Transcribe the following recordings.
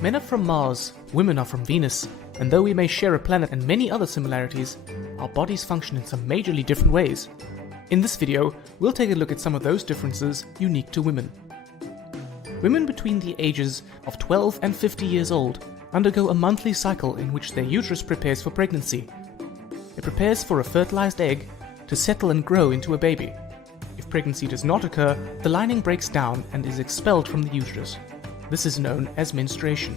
Men are from Mars, women are from Venus, and though we may share a planet and many other similarities, our bodies function in some majorly different ways. In this video, we'll take a look at some of those differences unique to women. Women between the ages of 12 and 50 years old undergo a monthly cycle in which their uterus prepares for pregnancy. It prepares for a fertilized egg to settle and grow into a baby. If pregnancy does not occur, the lining breaks down and is expelled from the uterus. This is known as menstruation.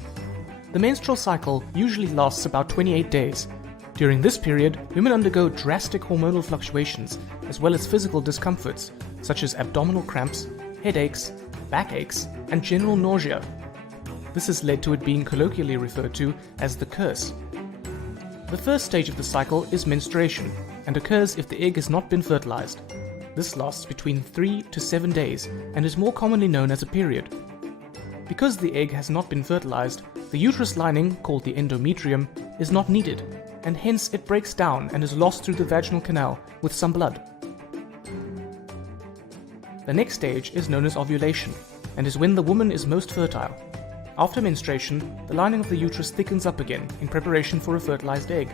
The menstrual cycle usually lasts about 28 days. During this period, women undergo drastic hormonal fluctuations as well as physical discomforts such as abdominal cramps, headaches, backaches, and general nausea. This has led to it being colloquially referred to as the curse. The first stage of the cycle is menstruation and occurs if the egg has not been fertilized. This lasts between 3 to 7 days and is more commonly known as a period. Because the egg has not been fertilized, the uterus lining, called the endometrium, is not needed, and hence it breaks down and is lost through the vaginal canal with some blood. The next stage is known as ovulation, and is when the woman is most fertile. After menstruation, the lining of the uterus thickens up again in preparation for a fertilized egg,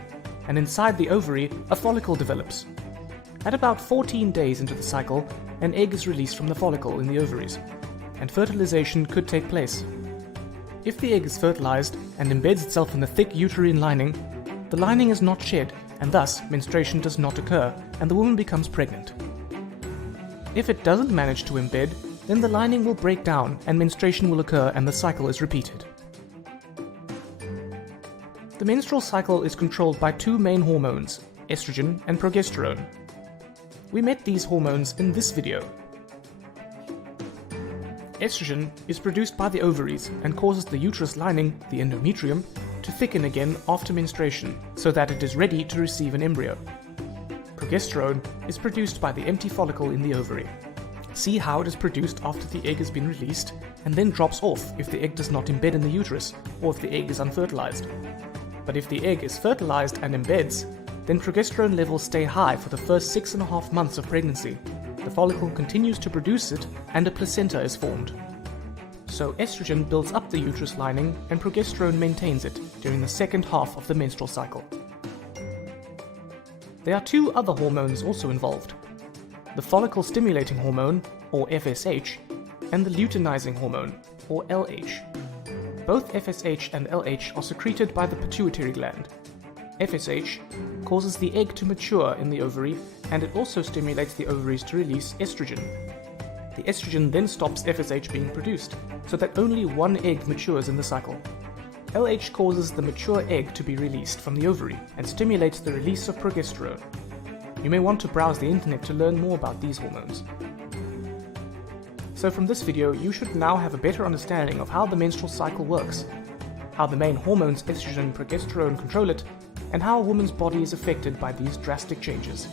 and inside the ovary, a follicle develops. At about 14 days into the cycle, an egg is released from the follicle in the ovaries, and fertilization could take place. If the egg is fertilized and embeds itself in the thick uterine lining, the lining is not shed, and thus menstruation does not occur, and the woman becomes pregnant. If it doesn't manage to embed, then the lining will break down and menstruation will occur and the cycle is repeated. The menstrual cycle is controlled by two main hormones, estrogen and progesterone. We met these hormones in this video. Estrogen is produced by the ovaries and causes the uterus lining, the endometrium, to thicken again after menstruation so that it is ready to receive an embryo. Progesterone is produced by the empty follicle in the ovary. See how it is produced after the egg has been released and then drops off if the egg does not embed in the uterus or if the egg is unfertilized. But if the egg is fertilized and embeds, then progesterone levels stay high for the first 6.5 months of pregnancy. The follicle continues to produce it and a placenta is formed. So estrogen builds up the uterus lining and progesterone maintains it during the second half of the menstrual cycle. There are two other hormones also involved: the follicle stimulating hormone, or FSH, and the luteinizing hormone, or LH. Both FSH and LH are secreted by the pituitary gland. FSH causes the egg to mature in the ovary, and it also stimulates the ovaries to release estrogen. The estrogen then stops FSH being produced, so that only one egg matures in the cycle. LH causes the mature egg to be released from the ovary and stimulates the release of progesterone. You may want to browse the internet to learn more about these hormones. So from this video, you should now have a better understanding of how the menstrual cycle works, how the main hormones estrogen and progesterone control it, and how a woman's body is affected by these drastic changes.